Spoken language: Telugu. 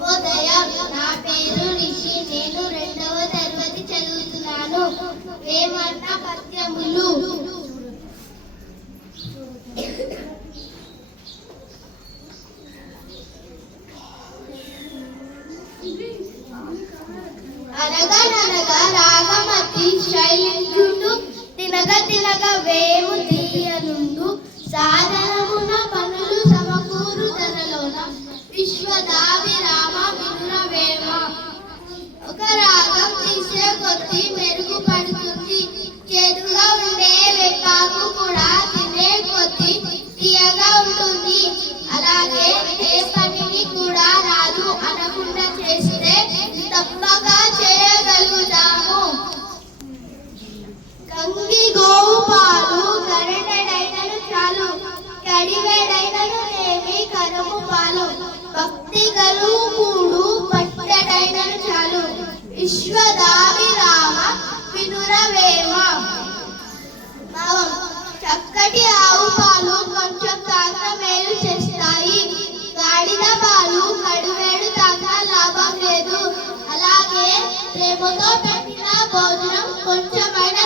శుభోదయం. నా పేరు రిషి. నేను 2వ తరగతి చదువుతున్నాను. వేమన్న పద్యములు. అనగననగా రాగమతి శైలించుండు, తినగ తినగ వేము తీయనుండు, సాధనమున పనులు సమకూరు ధనలోన, విశ్వదాభిరామ వినురవేమ. ఒక రాగం తీసే కొద్ది మెరుగుపడుతుంది, చేదుగా ఉండే వెక్కాకు కూడా తినే కొద్ది తీయగా ఉంటుంది. అలాగే ఏ పనిని కూడా రాదు అనకుండా చేస్తే తప్పక చేయగలుగుతాము. కంగి గోవు పాలు గరిటెడైనను చాలు, కడివేడైనను ఏమి కరువు పాలు, భక్తి గలువు కూడు పట్టెడైనను చాలు, విశ్వదాభిరామ వినురవేమ. చక్కటి ఆవు పాలు కొంచెం తాగిన మేలు చేస్తాయి, గాడిద పాలు కడివేడు తాగిన లాభం లేదు. అలాగే ప్రేమతో పెట్టిన భోజనం కొంచెమైనా